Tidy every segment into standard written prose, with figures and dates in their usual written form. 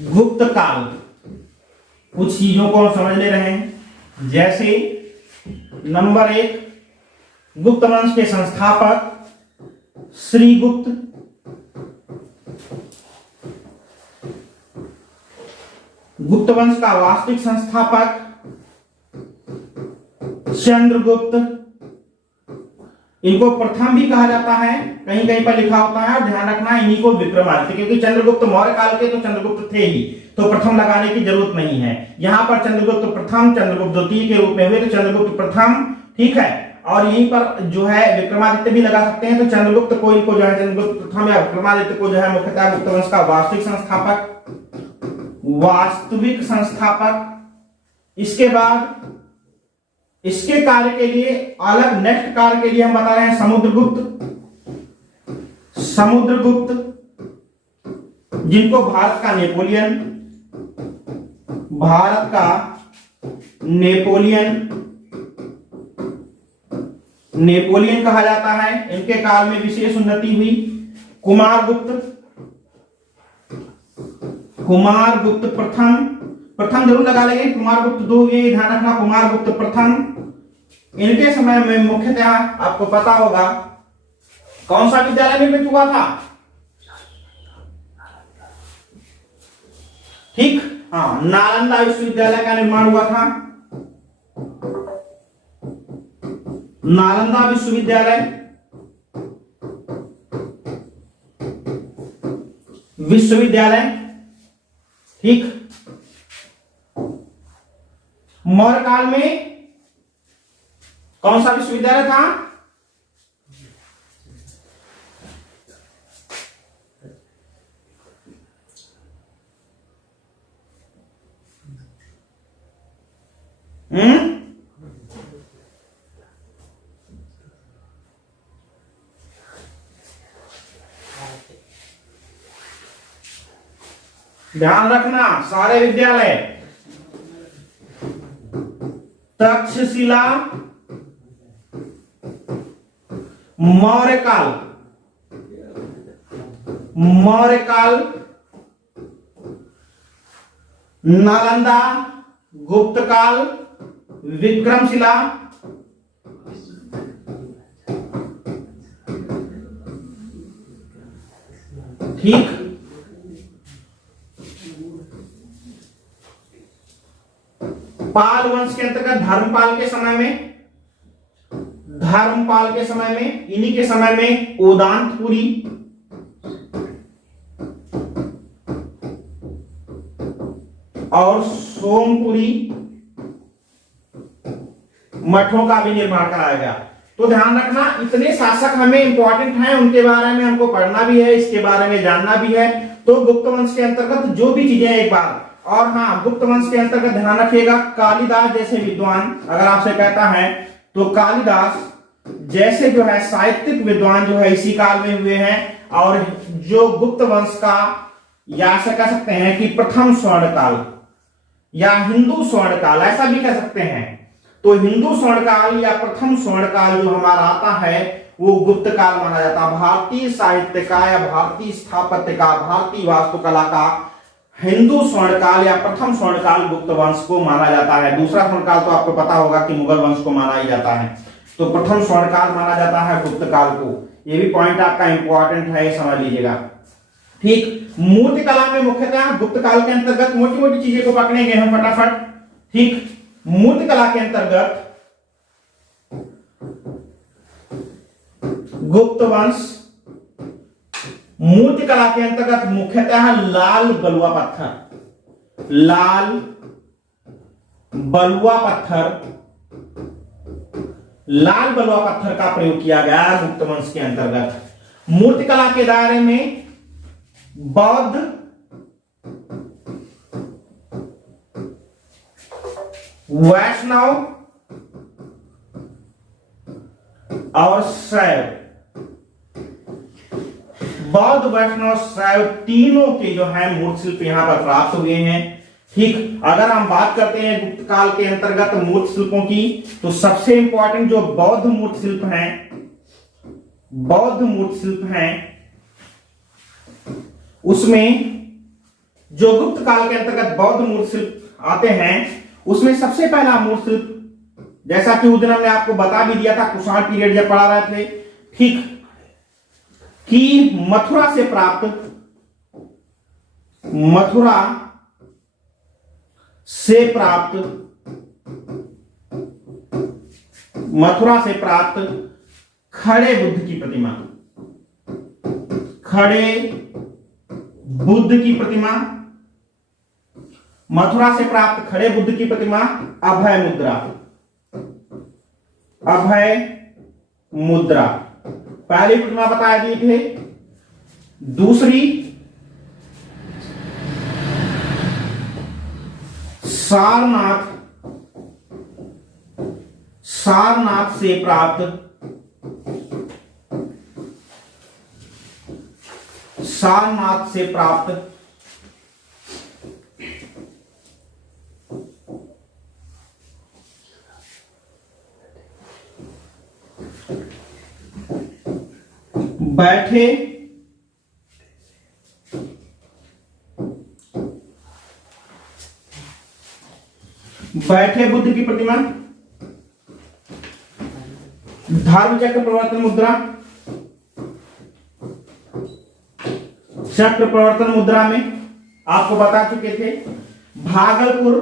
गुप्त काल, कुछ चीजों को हम समझ ले रहे हैं। जैसे नंबर 1, गुप्त वंश के संस्थापक श्री गुप्त, गुप्त वंश का वास्तविक संस्थापक चंद्रगुप्त। इनको प्रथम भी कहा जाता है, कहीं कहीं पर लिखा होता है, और ध्यान रखना इन्हीं को विक्रमादित्य, क्योंकि चंद्रगुप्त मौर्य काल के तो चंद्रगुप्त थे ही, तो प्रथम लगाने की जरूरत नहीं है। यहां पर चंद्रगुप्त प्रथम, चंद्रगुप्त द्वितीय के रूप में हुए, तो चंद्रगुप्त प्रथम, ठीक है। और यहीं पर जो है विक्रमादित्य भी लगा सकते हैं, तो चंद्रगुप्त को इनको जो है चंद्रगुप्त प्रथम या विक्रमादित्य को जो है मुख्यतः गुप्त वंश का वास्तविक संस्थापक। इसके बाद इसके कार्य के लिए अलग नेक्स्ट कार्य के लिए हम बता रहे हैं समुद्रगुप्त, जिनको भारत का नेपोलियन कहा जाता है। इनके काल में विशेष उन्नति हुई। कुमारगुप्त प्रथम जरूर लगा लेंगे, कुमारगुप्त 2 हुए, ध्यान रखना, कुमारगुप्त प्रथम। इनके समय में मुख्यतः आपको पता होगा कौन सा विद्यालय निर्मित हुआ था, ठीक, हाँ, नालंदा विश्वविद्यालय का निर्माण हुआ था। नालंदा विश्वविद्यालय, ठीक। मौर्य काल में कौन सा विश्वविद्यालय था? ध्यान रखना, सारे विद्यालय तक्षशिला, मौर्य काल, नालंदा, गुप्त काल, विक्रमशिला, ठीक। पाल वंश के अंतर्गत धर्मपाल के समय में इन्हीं के समय में उदांतपुरी, और सोमपुरी मठों का भी निर्माण कराया गया। तो ध्यान रखना, इतने शासक हमें इंपॉर्टेंट हैं, उनके बारे में हमको पढ़ना भी है, इसके बारे में जानना भी है। तो गुप्त वंश के अंतर्गत जो भी चीजें एक बार, और हाँ, गुप्त वंश के अंतर्गत ध्यान रखिएगा, कालिदास जैसे विद्वान अगर आपसे कहता है, तो कालिदास जैसे जो है साहित्यिक विद्वान जो है इसी काल में हुए हैं। और जो गुप्त वंश का, या ऐसा कह सकते हैं कि प्रथम स्वर्ण काल या हिंदू स्वर्ण काल, ऐसा भी कह सकते हैं। तो हिंदू स्वर्ण काल या प्रथम स्वर्ण काल जो हमारा आता है, वो गुप्त काल माना जाता है। भारतीय साहित्य का या भारतीय स्थापत्य का, भारतीय वास्तुकला का हिंदू स्वर्णकाल या प्रथम स्वर्णकाल गुप्त वंश को माना जाता है। दूसरा स्वर्णकाल तो आपको पता होगा कि मुगल वंश को माना ही जाता है, तो प्रथम स्वर्णकाल माना जाता है गुप्त काल को। ये भी पॉइंट आपका इंपॉर्टेंट है, समझ लीजिएगा, ठीक। मूर्तिकला में मुख्यतः गुप्त काल के अंतर्गत मोटी मोटी चीजें को पकड़ेंगे हम फटाफट, ठीक। मूर्तिकला के अंतर्गत गुप्त वंश, मूर्तिकला के अंतर्गत मुख्यतः लाल बलुआ पत्थर का प्रयोग किया गया गुप्त वंश के अंतर्गत। मूर्तिकला के दायरे में बौद्ध, वैष्णव और शैव, बौद्ध, वैष्णव, शैव तीनों के जो है मूर्ति शिल्प यहां पर प्राप्त हुए हैं, ठीक। अगर हम बात करते हैं गुप्त काल के अंतर्गत मूर्ति शिल्पों की, तो सबसे इंपॉर्टेंट जो बौद्ध मूर्ति शिल्प हैं, उसमें जो गुप्त काल के अंतर्गत बौद्ध मूर्ति शिल्प आते हैं उसमें सबसे पहला मूर्ति शिल्प, जैसा कि उस दिन हमने आपको बता भी दिया था कुषाण पीरियड जब पढ़ा रहे थे, ठीक, कि मथुरा से प्राप्त खड़े बुद्ध की प्रतिमा, मथुरा से प्राप्त खड़े बुद्ध की प्रतिमा अभय मुद्रा पहली प्रतिमा बता दिए थे। दूसरी सारनाथ से प्राप्त बैठे बुद्ध की प्रतिमा, धर्म चक्र प्रवर्तन मुद्रा में आपको बता चुके थे। भागलपुर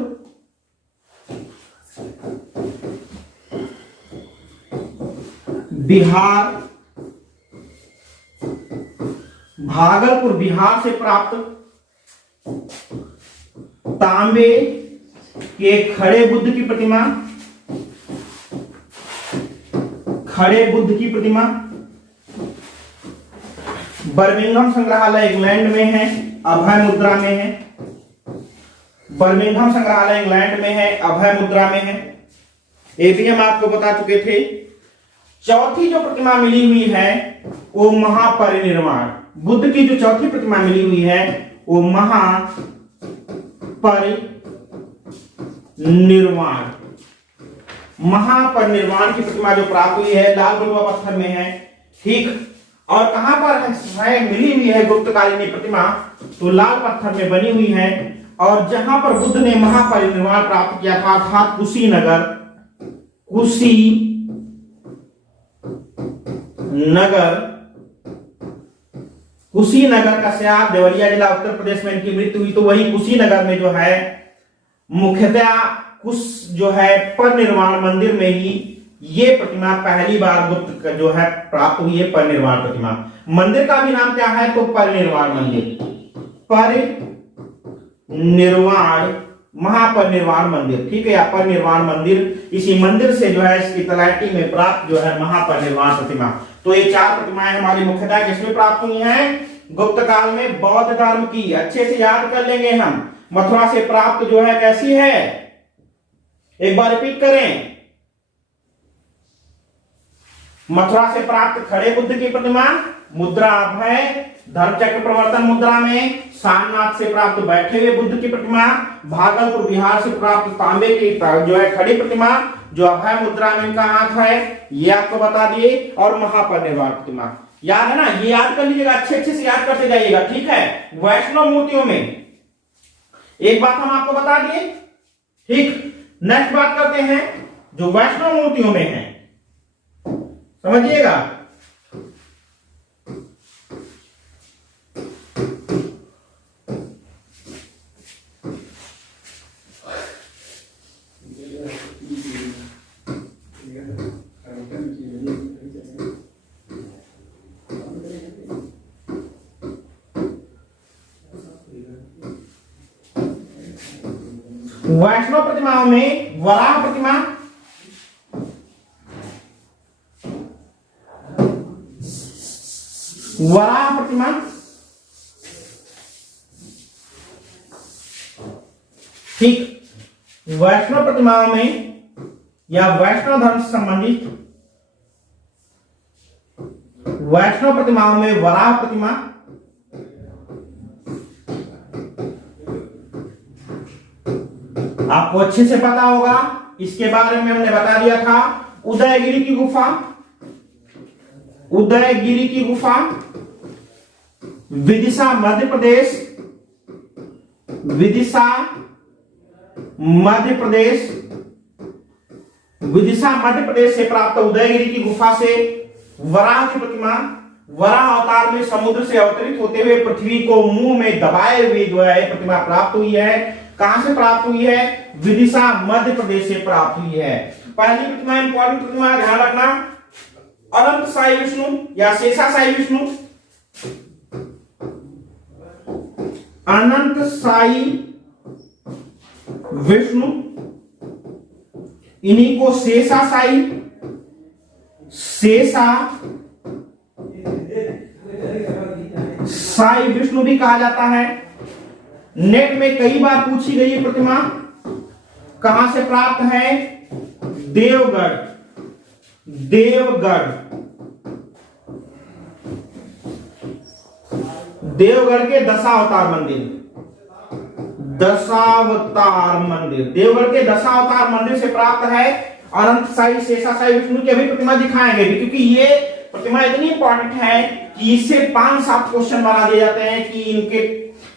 बिहार से प्राप्त तांबे के खड़े बुद्ध की प्रतिमा, बर्मिंघम संग्रहालय इंग्लैंड में है, अभय मुद्रा में है। बर्मिंघम संग्रहालय इंग्लैंड में है, अभय मुद्रा में है। ये भी हम आपको बता चुके थे। चौथी जो प्रतिमा मिली हुई है वो महापरिनिर्वाण, बुद्ध की जो चौथी प्रतिमा मिली हुई है वो महापरिनिर्वाण की प्रतिमा जो प्राप्त हुई है लाल बलुआ पत्थर में है, ठीक। और कहां पर है मिली हुई है गुप्तकालीन प्रतिमा, तो लाल पत्थर में बनी हुई है। और जहां पर बुद्ध ने महापरिनिर्वाण प्राप्त किया था अर्थात कुशीनगर का शहर देवरिया जिला उत्तर प्रदेश में इनकी मृत्यु हुई। तो वही कुशीनगर में जो है मुख्यतः कुश जो है परिनिर्वाण मंदिर में ही ये प्रतिमा पहली बार गुप्त जो है प्राप्त हुई है, परिनिर्वाण प्रतिमा। मंदिर का भी नाम क्या है तो परिनिर्वाण मंदिर, महापरिनिर्वाण मंदिर, ठीक है, या परिनिर्वाण मंदिर। इसी मंदिर से जो है इसकी तलहटी में प्राप्त जो है महापरिनिर्वाण प्रतिमा। तो ये चार प्रतिमाएं हमारी मुख्यतः किसमें प्राप्त हुई हैं? गुप्त काल में बौद्ध धर्म की। अच्छे से याद कर लेंगे हम। मथुरा से प्राप्त जो है कैसी है, एक बार रिपीट करें। मथुरा से प्राप्त खड़े बुद्ध की प्रतिमा, मुद्रा अभय, धर्मचक्र प्रवर्तन मुद्रा में। सारनाथ से प्राप्त बैठे हुए बुद्ध की प्रतिमा, भागलपुर बिहार से प्राप्त तांबे की जो है खड़ी प्रतिमा जो अभय मुद्रा में इनका हाथ है, ये आपको बता दिए। और महापरिनिर्वाण प्रतिमा याद है ना, ये याद कर लीजिएगा, अच्छे से याद करते जाइएगा, ठीक है। वैष्णव मूर्तियों में एक बात हम आपको बता दिए, ठीक। नेक्स्ट बात करते हैं जो वैष्णव मूर्तियों में है, समझिएगा। वैष्णव प्रतिमाओं में वराह प्रतिमा, ठीक। वैष्णव प्रतिमाओं में या वैष्णव धर्म से संबंधित वैष्णव प्रतिमाओं में वराह प्रतिमा, आपको अच्छे से पता होगा, इसके बारे में हमने बता दिया था। उदयगिरी की गुफा विदिशा मध्य प्रदेश विदिशा मध्य प्रदेश, विदिशा मध्य प्रदेश से प्राप्त उदयगिरी की गुफा से वराह की प्रतिमा, वराह अवतार में समुद्र से अवतरित होते हुए पृथ्वी को मुंह में दबाए हुए जो है प्रतिमा प्राप्त हुई है। कहां से प्राप्त हुई है? विदिशा मध्य प्रदेश से प्राप्त हुई है। पहली प्रतिमा इंपॉर्टेंट प्रतिमा, ध्यान रखना, अनंत साई विष्णु या शेषा साई विष्णु, अनंत साई विष्णु, इन्हीं को शेषा साई, शेषा साई विष्णु भी कहा जाता है। नेट में कई बार पूछी गई ये प्रतिमा कहां से प्राप्त है? देवगढ़, देवगढ़, देवगढ़ के दशावतार मंदिर, दशावतार मंदिर, देवगढ़ के दशावतार मंदिर से प्राप्त है। अनंत साई, शेषा साई विष्णु की अभी प्रतिमा दिखाएंगे भी, क्योंकि ये प्रतिमा इतनी इंपॉर्टेंट है कि इससे 5-7 क्वेश्चन बना दिए जाते हैं कि इनके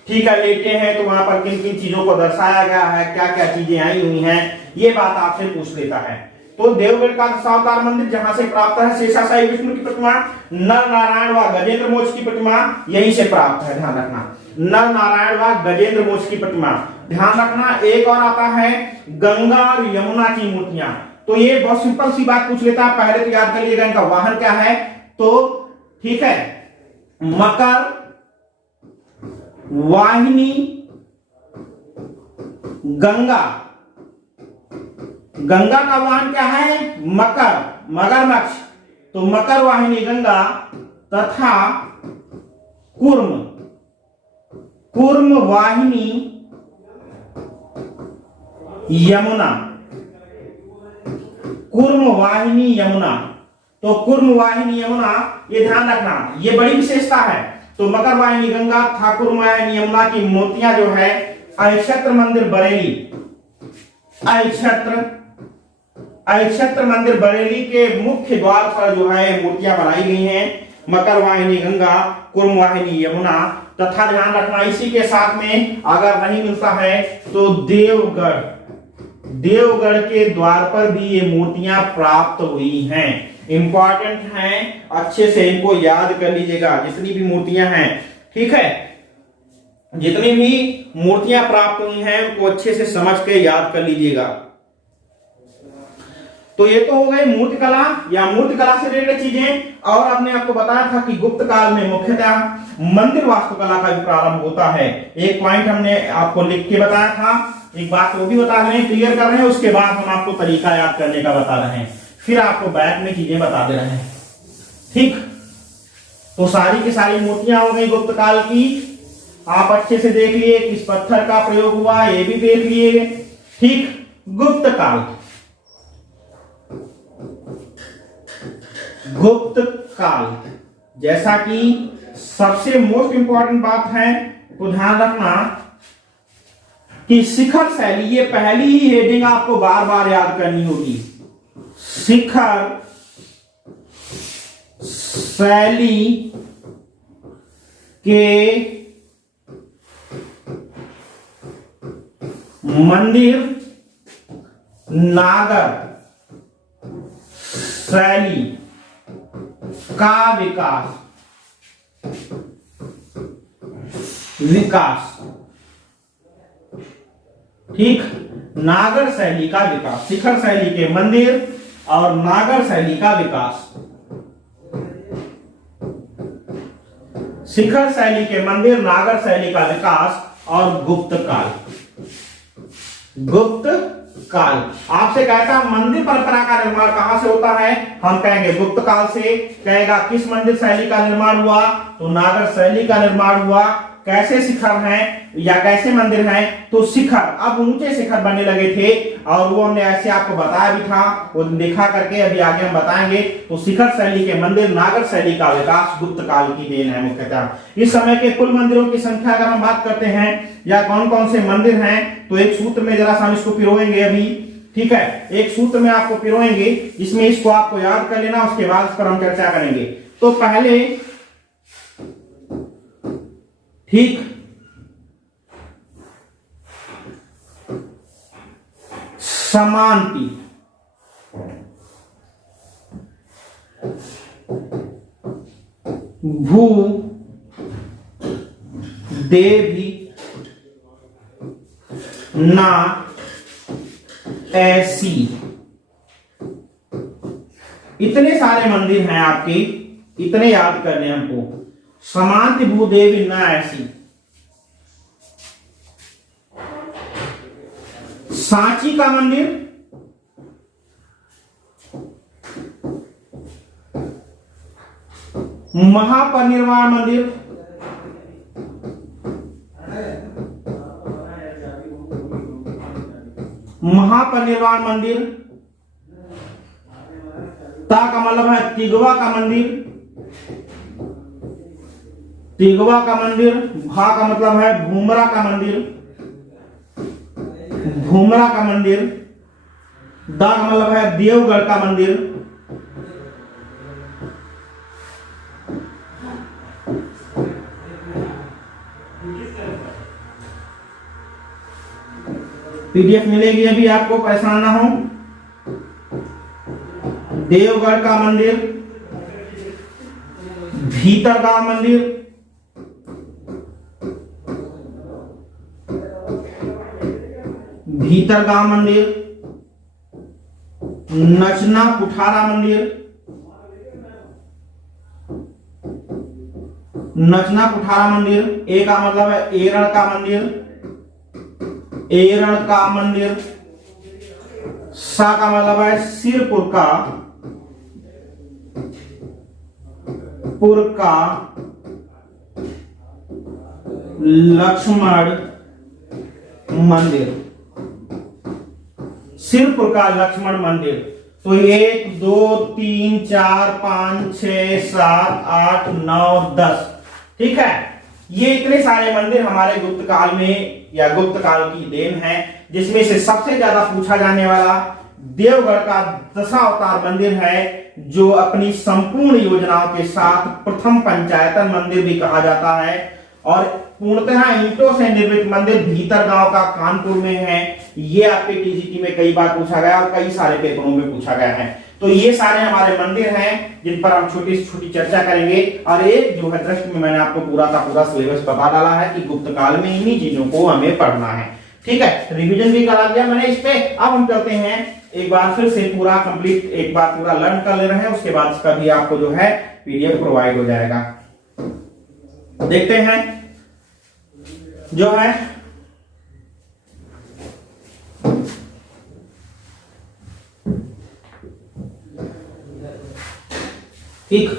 ठीक है लेटे हैं तो वहां पर किन किन चीजों को दर्शाया गया है, क्या क्या चीजें आई हुई हैं, ये बात आपसे पूछ लेता है। तो देवगढ़ का दशावतार मंदिर जहां से प्राप्त है शेषा साई विष्णु की प्रतिमा, नर नारायण व गजेंद्र मोक्ष की प्रतिमा यहीं से प्राप्त है। ध्यान रखना, नर नारायण व गजेंद्र मोक्ष की प्रतिमा। ध्यान रखना, एक और आता है गंगा और यमुना की मूर्तियां। तो ये बहुत सिंपल सी बात पूछ लेता है, पहले तो याद कर लीजिएगा इनका वाहन क्या है। तो ठीक है, मकर वाहिनी गंगा, गंगा का वाहन क्या है? मकर, मगरमच्छ। तो मकर वाहिनी गंगा तथा कूर्म, कूर्म वाहिनी यमुना, कूर्म वाहिनी यमुना। तो कूर्म वाहिनी यमुना, ये ध्यान रखना, ये बड़ी विशेषता है। तो मकर वाहिनी गंगा तथा कूर्म वाहिनी यमुना की मूर्तियां जो है अक्षत्र मंदिर बरेली, अक्षत्र मंदिर बरेली के मुख्य द्वार पर जो है मूर्तियां बनाई गई हैं। मकर वाहिनी गंगा, कूर्म वाहिनी यमुना तथा ध्यान रखना इसी के साथ में अगर नहीं मिलता है तो देवगढ़, देवगढ़ के द्वार पर भी ये मूर्तियां प्राप्त हुई हैं। इंपॉर्टेंट हैं, अच्छे से इनको याद कर लीजिएगा जितनी भी मूर्तियां हैं। ठीक है, जितनी भी मूर्तियां प्राप्त हुई हैं उनको अच्छे से समझ के याद कर लीजिएगा। तो ये तो हो गए मूर्तिकला या मूर्तिकला से रिलेटेड चीजें। और आपने आपको बताया था कि गुप्त काल में मुख्यतः मंदिर वास्तुकला का भी प्रारंभ होता है। एक पॉइंट हमने आपको लिख के बताया था, एक बात वो भी बता रहे हैं, क्लियर कर रहे हैं, उसके बाद हम आपको तरीका याद करने का बता रहे हैं, फिर आपको बैक में चीजें बता दे रहे हैं। ठीक, तो सारी की सारी मूर्तियां हो गई गुप्त काल की। आप अच्छे से देख लिए किस पत्थर का प्रयोग हुआ, ये भी देख लिए। ठीक, गुप्त काल, गुप्त काल जैसा कि सबसे मोस्ट इंपॉर्टेंट बात है तो ध्यान रखना कि शिखर शैली, ये पहली ही हेडिंग आपको बार बार याद करनी होगी। शिखर शैली के मंदिर नागर शैली का विकास। ठीक, नागर शैली का विकास, शिखर शैली के मंदिर और नागर शैली का विकास। शिखर शैली के मंदिर, नागर शैली का विकास और गुप्त काल। गुप्त काल आपसे कहता मंदिर परंपरा का निर्माण कहां से होता है, हम कहेंगे गुप्त काल से। कहेगा किस मंदिर शैली का निर्माण हुआ, तो नागर शैली का निर्माण हुआ। कैसे शिखर हैं या कैसे मंदिर हैं, तो शिखर, अब ऊंचे शिखर बनने लगे थे और वो हमने ऐसे आपको बताया भी था, वो देखा करके अभी आगे हम बताएंगे। तो शिखर शैली के मंदिर, नागर शैली का विकास गुप्त काल की देन है मुख्यतः। इस समय के कुल मंदिरों की संख्या अगर हम बात करते हैं या कौन कौन से मंदिर हैं, तो एक सूत्र में जरा सा हम इसको पिरोएंगे अभी। ठीक है, एक सूत्र में आपको पिरोएंगे, इसमें इसको आपको याद कर लेना, उसके बाद इस पर हम चर्चा करेंगे। तो पहले ठीक समांति भू देवी ना ऐसी। इतने सारे मंदिर हैं आपके, इतने याद करने हमको। समांति भूदेवी ना ऐसी। सांची का मंदिर, महापरिनिर्वाण मंदिर, महापरिनिर्वाण मंदिर, ता का मतलब है तिगवा का मंदिर, तिगवा का मंदिर, भा का मतलब है भूमरा का मंदिर, भूमरा का मंदिर, दा का मतलब है देवगढ़ का मंदिर, पीडीएफ मिलेगी अभी आपको, परेशान ना हो। देवगढ़ का मंदिर, भीतरगांव मंदिर, भीतरगांव मंदिर, नचना कुठारा मंदिर, नचना कुठारा मंदिर, ए का मतलब है एरण का मंदिर, एरण का मंदिर, सा का मतलब है सिरपुर का, पुर का लक्ष्मण मंदिर, सिरपुर का लक्ष्मण मंदिर। तो 1 2 3 4 5 6 7 8 9 10, ठीक है। ये इतने सारे मंदिर हमारे गुप्त काल में या गुप्त काल की देन है, जिसमें से सबसे ज्यादा पूछा जाने वाला देवगढ़ का दशावतार मंदिर है, जो अपनी संपूर्ण योजनाओं के साथ प्रथम पंचायतन मंदिर भी कहा जाता है। और पूर्णतः ईंटों से निर्मित मंदिर भीतरगांव का कानपुर में है। ये आपके टीजीटी में कई बार पूछा गया और कई सारे पेपरों में पूछा गया है। तो ये सारे हमारे मंदिर हैं जिन पर हम छोटी से छोटी चर्चा करेंगे। और एक जो है दृष्टि में मैंने आपको पूरा का पूरा सिलेबस बता डाला है कि गुप्त काल में इन्हीं चीजों को हमें पढ़ना है, ठीक है। रिवीजन भी करा दिया मैंने इस पे। अब हम चलते हैं एक बार फिर से पूरा कंप्लीट, एक बार पूरा लर्न कर ले रहे हैं, उसके बाद इसका भी आपको जो है पीडीएफ प्रोवाइड हो जाएगा। देखते हैं जो है एक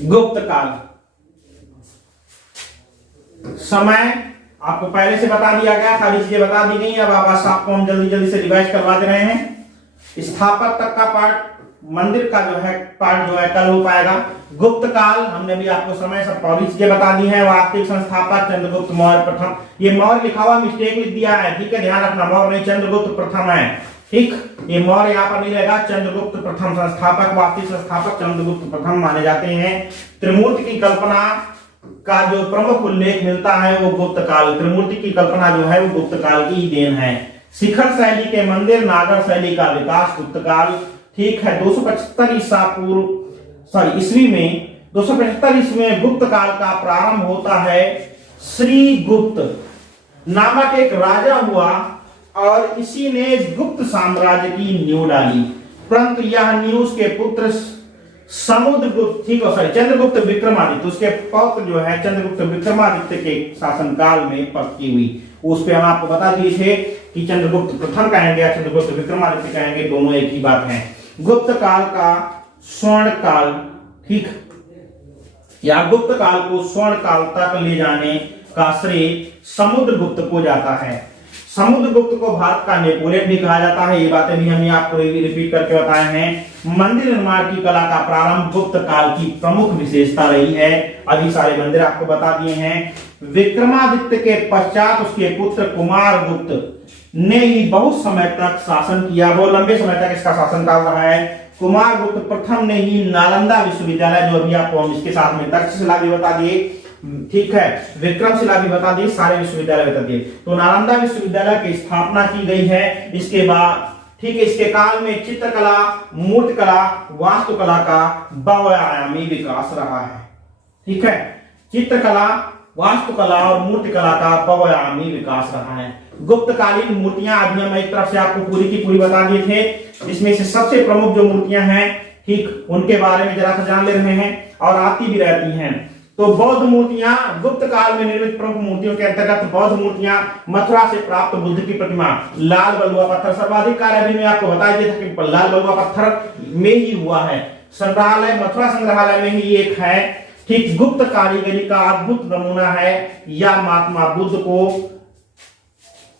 गुप्त काल। समय आपको पहले से बता दिया गया, सारी चीजें बता दी गई। अब आप आपको हम जल्दी जल्दी से रिवाइज करवा दे रहे हैं। स्थापत्य तक का पार्ट, मंदिर का जो है पार्ट जो है कल हो पाएगा। गुप्त काल हमने भी आपको समय सब पूरी चीजें बता दी है। वास्तविक संस्थापक चंद्रगुप्त मौर्य प्रथम। ये मौर्य लिखा हुआ मिस्टेक लिख दिया है, ठीक है, ध्यान रखना। मौर्य नहीं, चंद्रगुप्त प्रथम है, ठीक। ये मौर्य यहाँ पर नहीं रहेगा, चंद्रगुप्त प्रथम संस्थापक, वास्तविक संस्थापक चंद्रगुप्त प्रथम माने जाते हैं। त्रिमूर्ति की कल्पना का जो प्रमुख उल्लेख मिलता है वो गुप्त काल, त्रिमूर्ति की कल्पना जो है वो गुप्त काल की ही देन है। शिखर शैली के मंदिर, नागर शैली का विकास गुप्त काल, ठीक है। 275 ईस्वी में 275 ईस्वी में गुप्त काल का प्रारंभ होता है। श्री गुप्त नामक एक राजा हुआ और इसी ने गुप्त साम्राज्य की नींव डाली, परंतु यह नींव उसके पुत्र समुद्रगुप्त, ठीक है, सॉरी, चंद्रगुप्त विक्रमादित्य, उसके पौत्र जो है चंद्रगुप्त विक्रमादित्य के शासनकाल में पक्की हुई। उस पे हम आपको बता दिए थे कि चंद्रगुप्त प्रथम कहेंगे या चंद्रगुप्त विक्रमादित्य कहेंगे, दोनों एक ही बात है। गुप्त काल का स्वर्ण काल, ठीक, या गुप्त काल को स्वर्ण काल तक ले जाने का श्रेय समुद्रगुप्त को जाता है। समुद्रगुप्त को भारत का नेपोलियन भी कहा जाता है। ये बातें भी हमने आपको रिपीट करके बताए हैं। मंदिर निर्माण की कला का प्रारंभ गुप्त काल की प्रमुख विशेषता रही है। अभी सारे मंदिर आपको बता दिए हैं। विक्रमादित्य के पश्चात उसके पुत्र कुमारगुप्त ने ही बहुत समय तक शासन किया, वो लंबे समय तक इसका शासन काल रहा है। कुमारगुप्त प्रथम ने ही नालंदा विश्वविद्यालय, जो अभी आपको हम इसके साथ में तक्षशिला भी बता दिए, ठीक है, विक्रमशिला भी बता दी, सारे विश्वविद्यालय बता दिए। तो नालंदा विश्वविद्यालय की स्थापना की गई है। इसके बाद ठीक है, इसके काल में चित्रकला, मूर्तिकला, वास्तुकला का बहुआयामी विकास रहा है। ठीक है, चित्रकला, वास्तुकला और मूर्तिकला का बहुआयामी विकास रहा है। गुप्तकालीन मूर्तियां अभी हम एक तरफ से आपको पूरी की पूरी बता दिए थे। इसमें से सबसे प्रमुख जो मूर्तियां हैं, ठीक, उनके बारे में जरा सा जान ले रहे हैं और आती भी रहती हैं। तो बौद्ध मूर्तियां, गुप्त काल में निर्मित प्रमुख मूर्तियों के अंतर्गत बौद्ध मूर्तियां, मथुरा से प्राप्त बुद्ध की प्रतिमा, लाल बलुआ पत्थर, सर्वाधिक कार्य अभी मैं आपको बता दिया था कि लाल बलुआ पत्थर में ही हुआ है। संग्रहालय, मथुरा संग्रहालय में ही एक है। ठीक, गुप्त कारीगरी का अद्भुत नमूना है। या महात्मा बुद्ध को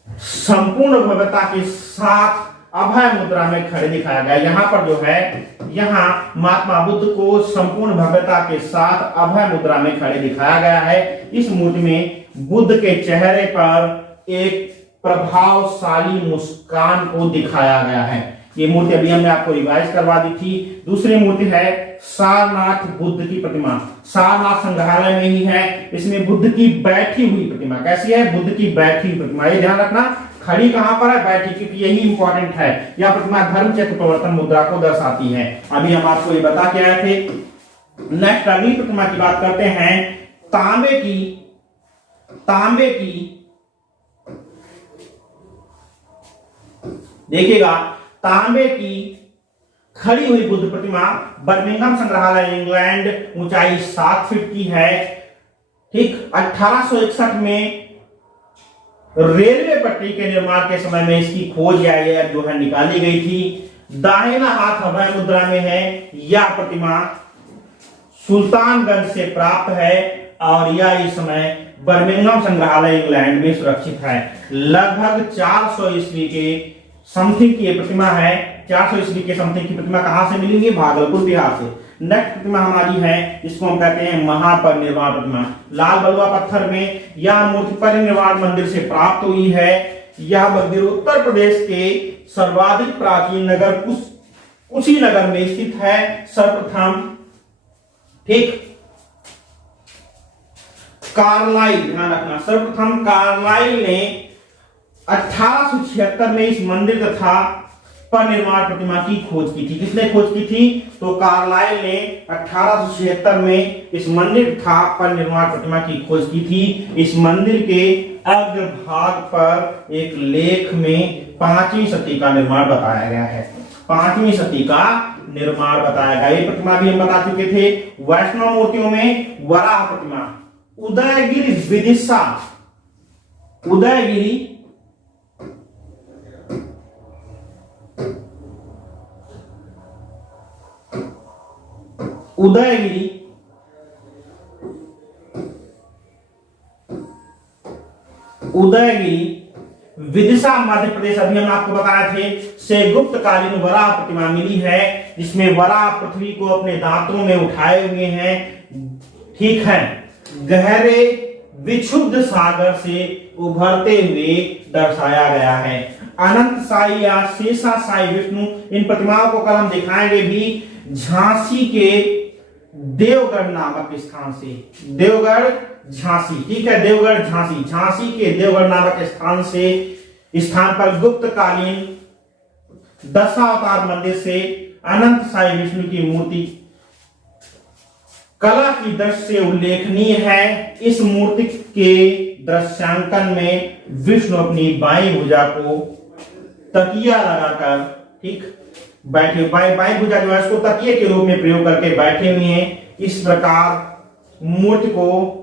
संपूर्ण भव्यता के साथ अभय मुद्रा में खड़े दिखाया गया। यहाँ पर जो है, यहाँ महात्मा बुद्ध को संपूर्ण भव्यता के साथ अभय मुद्रा में खड़े दिखाया गया है। इस मूर्ति में बुद्ध के चेहरे पर एक प्रभावशाली मुस्कान को दिखाया गया है। ये मूर्ति अभी हमने आपको रिवाइज करवा दी थी। दूसरी मूर्ति है सारनाथ बुद्ध की प्रतिमा, सारनाथ संग्रहालय में ही है। इसमें बुद्ध की बैठी हुई प्रतिमा, कैसी है? बुद्ध की बैठी हुई प्रतिमा। ये ध्यान रखना, खड़ी कहां पर है? बैठी, क्योंकि यही इंपॉर्टेंट है। यह प्रतिमा धर्म चक्र प्रवर्तन मुद्रा को दर्शाती है। अभी हम आपको ये बता के आए थे। नेक्स्ट अगली प्रतिमा की बात करते हैं, तांबे की देखिएगा, तांबे की खड़ी हुई बुद्ध प्रतिमा, बर्मिंघम संग्रहालय इंग्लैंड, ऊंचाई 7 फीट की है। ठीक, 1861 में रेलवे पटरी के निर्माण के समय में इसकी खोज या जो है निकाली गई थी। दाहिना हाथ अभय मुद्रा में है। यह प्रतिमा सुल्तानगंज से प्राप्त है और यह इस समय बर्मिंघम संग्रहालय इंग्लैंड में सुरक्षित है। लगभग 400 ईस्वी के समथिंग की यह प्रतिमा है। 400 ईस्वी के समथिंग की प्रतिमा कहां से मिलेंगी? भागलपुर, बिहार से। नेक्स्ट प्रतिमा हमारी है, इसको हम कहते हैं महापरिनिर्वाण प्रतिमा, लाल बलुआ पत्थर में। यह मूर्ति परिनिर्वाण मंदिर से प्राप्त हुई है। यह मंदिर उत्तर प्रदेश के सर्वाधिक प्राचीन नगर कुशीनगर में स्थित है। सर्वप्रथम, ठीक, कार्लाइल, ध्यान रखना, सर्वप्रथम कार्लाइल ने 1876 में इस मंदिर तथा परिनिर्वाण प्रतिमा की खोज की थी। किसने खोज की थी? तो कार्लाइल ने 1876 में इस मंदिर तथा परिनिर्वाण प्रतिमा की खोज की थी। इस मंदिर के अग्रभाग पर एक लेख में 5वीं सदी का निर्माण बताया गया है। 5वीं सदी का निर्माण बताया गया। ये प्रतिमा भी हम बता चुके थे। वैष्णव मूर्तियों में वराह प्रतिमा, उदयगिरि विदिशा, उदयगिरि विदिशा मध्य प्रदेश, अभी हम आपको बताए थे, से गुप्त कालीन वराह प्रतिमा मिली है, जिसमें वराह पृथ्वी को अपने दांतों में उठाए हुए हैं। ठीक है, गहरे विक्षुब्ध सागर से उभरते हुए दर्शाया गया है। अनंत साई या शेषाशाई विष्णु, इन प्रतिमाओं को कल हम दिखाएंगे भी। झांसी के देवगढ़ नामक स्थान से, देवगढ़ झांसी, ठीक है, देवगढ़ झांसी, झांसी के देवगढ़ नामक स्थान पर गुप्त कालीन दशावतार मंदिर से अनंत साई विष्णु की मूर्ति कला की दृष्टि से उल्लेखनीय है। इस मूर्ति के दृश्यांकन में विष्णु अपनी बाईं भुजा को तकिया लगाकर, ठीक, बैठे, बाईं भुजा जो है इसको तकिए के रूप में प्रयोग करके बैठे हुए हैं। इस प्रकार मूर्ति को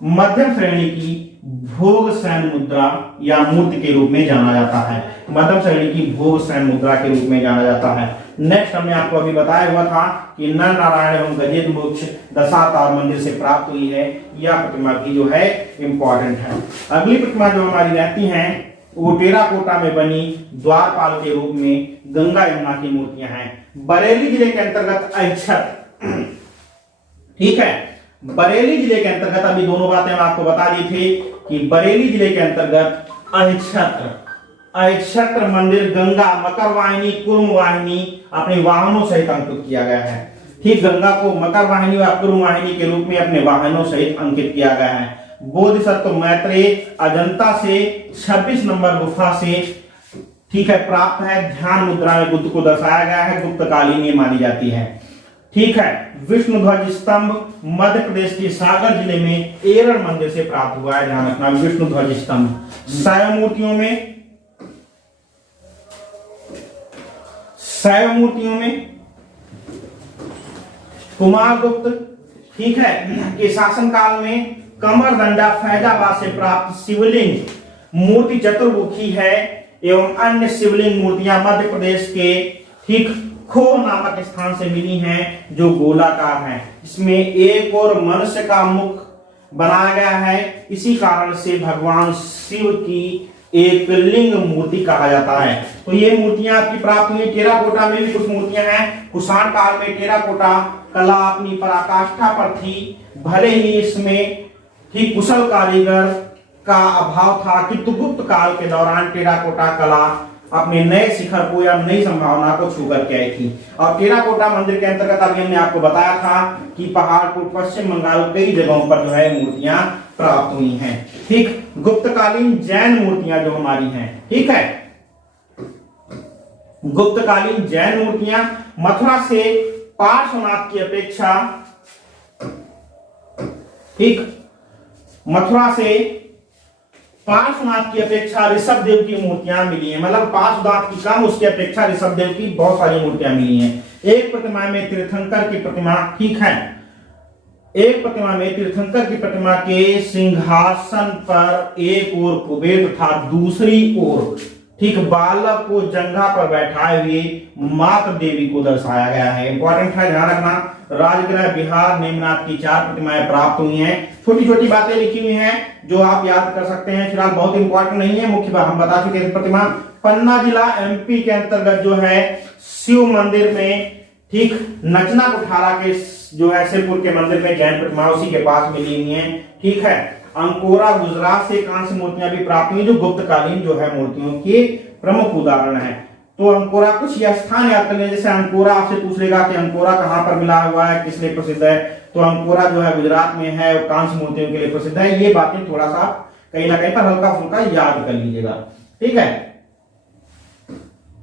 मध्यम श्रेणी की भोग शयन मुद्रा या मूर्ति के रूप में जाना जाता है। मध्यम श्रेणी की भोग शयन मुद्रा के रूप में जाना जाता है। नेक्स्ट हमने आपको अभी बताया हुआ था कि नर नारायण एवं गजेंद्र मोक्ष दशावतार मंदिर से प्राप्त हुई है। यह प्रतिमा भी जो है इंपॉर्टेंट है। अगली प्रतिमा जो हमारी रहती हैं वो टेराकोटा में बनी द्वारपाल के रूप में गंगा यमुना की मूर्तियां हैं। बरेली जिले के अंतर्गत अहिच्छत्र, ठीक है, बरेली जिले के अंतर्गत, अभी दोनों बातें हम आपको बता दी थी कि बरेली जिले के अंतर्गत अहिच्छत्र मंदिर गंगा मकर वाहिनी कुर्म वाहिनी अपने वाहनों सहित अंकित किया गया है। ठीक, गंगा को मकर वाहिनी व कुर्म वाहिनी के रूप में अपने वाहनों सहित अंकित किया गया है। बोधिसत्व मैत्रेय अजंता से 26 नंबर गुफा से ठीक है, प्राप्त है। ध्यान मुद्रा में बुद्ध को दर्शाया गया है, गुप्तकालीन ये मानी जाती है। ठीक है, विष्णु ध्वज स्तंभ मध्य प्रदेश के सागर जिले में एरड़ मंदिर से प्राप्त हुआ है, ध्यान रखना। विष्णु ध्वज स्तंभ शैव मूर्तियों में कुमारगुप्त, ठीक है, के शासनकाल में कमरदंडा फैजाबाद से प्राप्त शिवलिंग मूर्ति चतुर्मुखी है एवं अन्य शिवलिंग मूर्तियां मध्य प्रदेश के ठीक खो नामक स्थान से मिली हैं जो गोलाकार हैं। इसमें एक और मनुष्य का मुख बनाया गया है, इसी कारण से भगवान शिव की एक लिंग मूर्ति कहा जाता है। तो ये मूर्तियां आपकी प्राप्त हुई। टेराकोटा में भी कुछ मूर्तियां हैं। कुषाण काल में टेराकोटा कला अपनी पराकाष्ठा पर थी, भले ही इसमें ठीक कुशल कारीगर का अभाव था, किंतु गुप्त काल के दौरान टेराकोटा कला अपने नए शिखर को या नई संभावना को छू करके आई थी। और टेराकोटा मंदिर के अंतर्गत अभी हमने आपको बताया था कि पहाड़पुर पश्चिम बंगाल कई जगहों पर जो है मूर्तियां प्राप्त हुई हैं। ठीक, गुप्तकालीन जैन मूर्तियां जो हमारी हैं, ठीक है, गुप्तकालीन जैन मूर्तियां मथुरा से पार्श्वनाथ की अपेक्षा, ठीक, मथुरा से पार्श्वनाथ की अपेक्षा ऋषभ देव की मूर्तियां मिली हैं। मतलब पार्श्वनाथ की कम, उसकी अपेक्षा ऋषभ देव की बहुत सारी मूर्तियां मिली हैं। एक प्रतिमा में तीर्थंकर की प्रतिमा, ठीक है, एक प्रतिमा में तीर्थंकर की प्रतिमा के सिंहासन पर एक ओर कुबेर तथा दूसरी ओर ठीक बालक को जंघा पर बैठाए हुए मातृ देवी को दर्शाया गया है। इंपॉर्टेंट है, ध्यान रखना। राजगृह बिहार नेमिनाथ की 4 प्रतिमाएं प्राप्त हुई हैं। छोटी छोटी बातें लिखी हुई हैं जो आप याद कर सकते हैं, फिलहाल बहुत इंपॉर्टेंट नहीं है। मुख्य बात हम बता चुके हैं। प्रतिमा पन्ना जिला एमपी के अंतर्गत जो है शिव मंदिर में, ठीक, नचना कुठारा के जो है शिवपुर के मंदिर में जैन प्रतिमा उसी के पास मिली हुई है। ठीक है, अंकोरा गुजरात से कांस्य मूर्तियां भी प्राप्त हुई जो गुप्तकालीन जो है मूर्तियों के प्रमुख उदाहरण है। तो अंकोरा कुछ यह स्थान याद करने, जैसे अंकोरा आपसे पूछ लेगा कि अंकोरा कहां पर मिला हुआ है, किस लिए प्रसिद्ध है, तो अंकोरा जो है गुजरात में है और कांस्य मूर्तियों के लिए प्रसिद्ध है। ये बातें थोड़ा सा कहीं ना कहीं पर हल्का फुल्का याद कर लीजिएगा। ठीक है,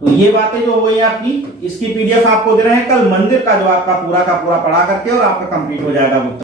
तो ये बातें जो हुई आपकी, इसकी पीडीएफ आपको दे रहे हैं। कल मंदिर का जो आपका पूरा का पूरा पढ़ा करके और आपका कंप्लीट हो जाएगा।